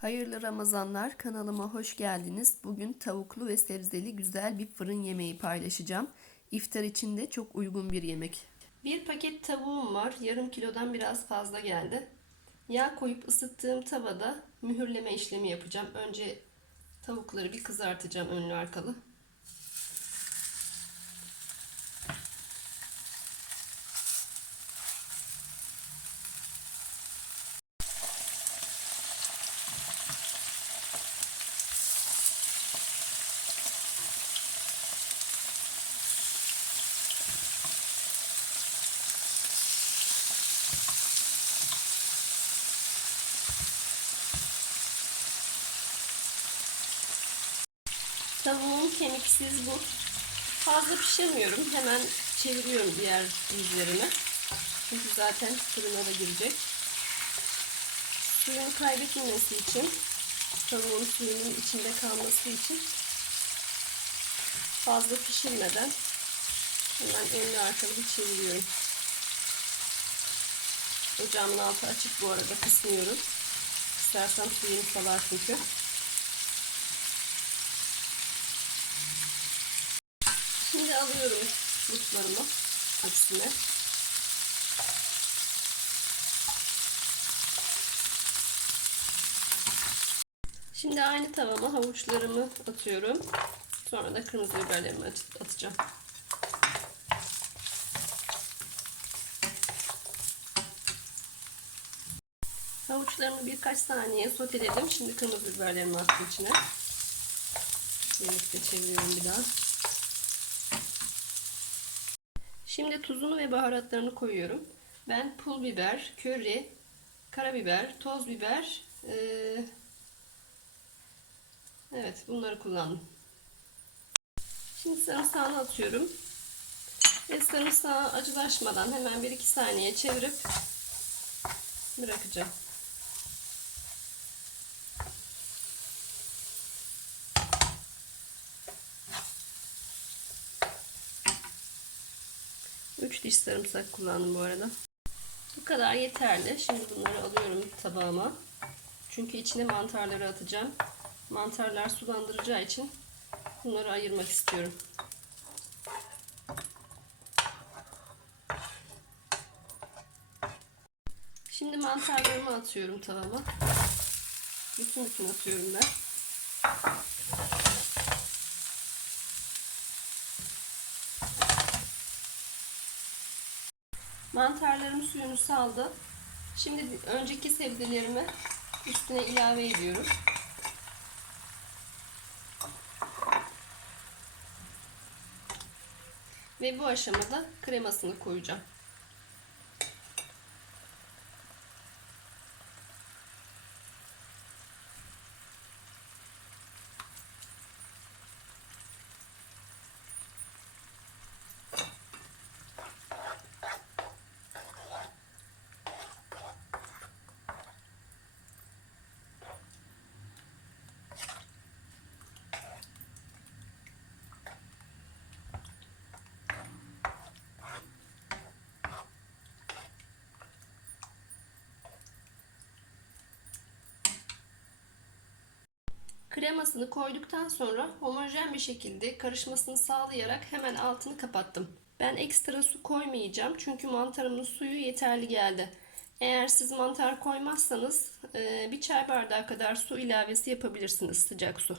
Hayırlı Ramazanlar kanalıma hoş geldiniz. Bugün tavuklu ve sebzeli güzel bir fırın yemeği paylaşacağım. İftar için de çok uygun bir yemek. Bir paket tavuğum var. Yarım kilodan biraz fazla geldi. Yağ koyup ısıttığım tavada mühürleme işlemi yapacağım. Önce tavukları bir kızartacağım önlü arkalı. Tavuğum kemiksiz bu. Fazla pişirmiyorum. Hemen çeviriyorum diğer yüzlerini. Çünkü zaten fırına da girecek. Suyunu kaybetmemesi için, tavuğun suyunun içinde kalması için fazla pişirmeden hemen önlü arkalı bir çeviriyorum. Ocağımın altı açık bu arada kısmıyorum. İstersem suyunu salar çünkü. Şimdi alıyorum mutlarımı hepsine. Şimdi aynı tavama havuçlarımı atıyorum. Sonra da kırmızı biberlerimi atacağım. Havuçlarımı birkaç saniye soteledim. Şimdi kırmızı biberlerimi attım içine. Birlikte çeviriyorum bir daha. Şimdi tuzunu ve baharatlarını koyuyorum. Ben pul biber, köri, karabiber, toz biber, ee, evet bunları kullandım. Şimdi sarımsağını atıyorum. Ve sarımsağı acılaşmadan hemen 1-2 saniye çevirip bırakacağım. Üç diş sarımsak kullandım bu arada. Bu kadar yeterli. Şimdi bunları alıyorum tabağıma. Çünkü içine mantarları atacağım. Mantarlar sulandıracağı için bunları ayırmak istiyorum. Şimdi mantarlarımı atıyorum tavama. Bütün bütün atıyorum ben. Mantarlarım suyunu saldı. Şimdi önceki sebzelerimi üstüne ilave ediyorum. Ve bu aşamada kremasını koyacağım. Kremasını koyduktan sonra homojen bir şekilde karışmasını sağlayarak hemen altını kapattım. Ben ekstra su koymayacağım çünkü mantarımın suyu yeterli geldi. Eğer siz mantar koymazsanız e, bir çay bardağı kadar su ilavesi yapabilirsiniz sıcak su.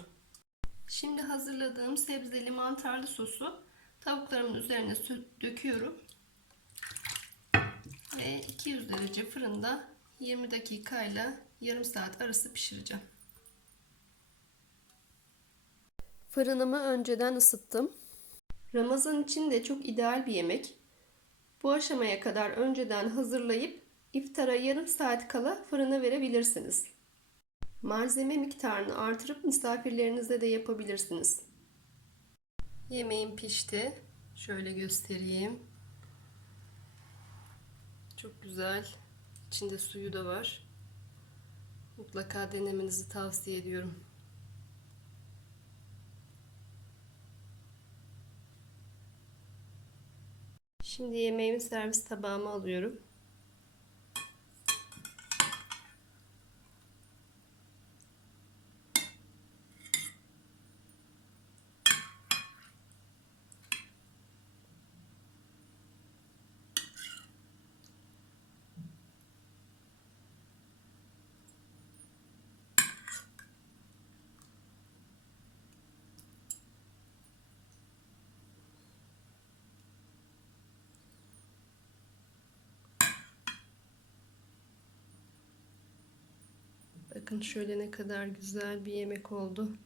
Şimdi hazırladığım sebzeli mantarlı sosu tavuklarımın üzerine döküyorum. Ve 200 derece fırında 20 dakikayla yarım saat arası pişireceğim. Fırınımı önceden ısıttım. Ramazan için de çok ideal bir yemek. Bu aşamaya kadar önceden hazırlayıp iftara yarım saat kala fırına verebilirsiniz. Malzeme miktarını artırıp misafirlerinize de yapabilirsiniz. Yemeğim pişti. Şöyle göstereyim. Çok güzel. İçinde suyu da var. Mutlaka denemenizi tavsiye ediyorum. Şimdi yemeğimi servis tabağıma alıyorum. Bakın şöyle ne kadar güzel bir yemek oldu.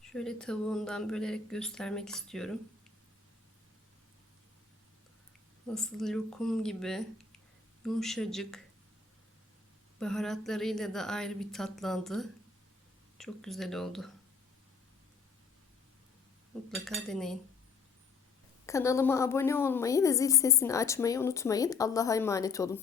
Şöyle tavuğundan bölerek göstermek istiyorum. Nasıl lokum gibi yumuşacık baharatlarıyla da ayrı bir tatlandı. Çok güzel oldu. Mutlaka deneyin. Kanalıma abone olmayı ve zil sesini açmayı unutmayın. Allah'a emanet olun.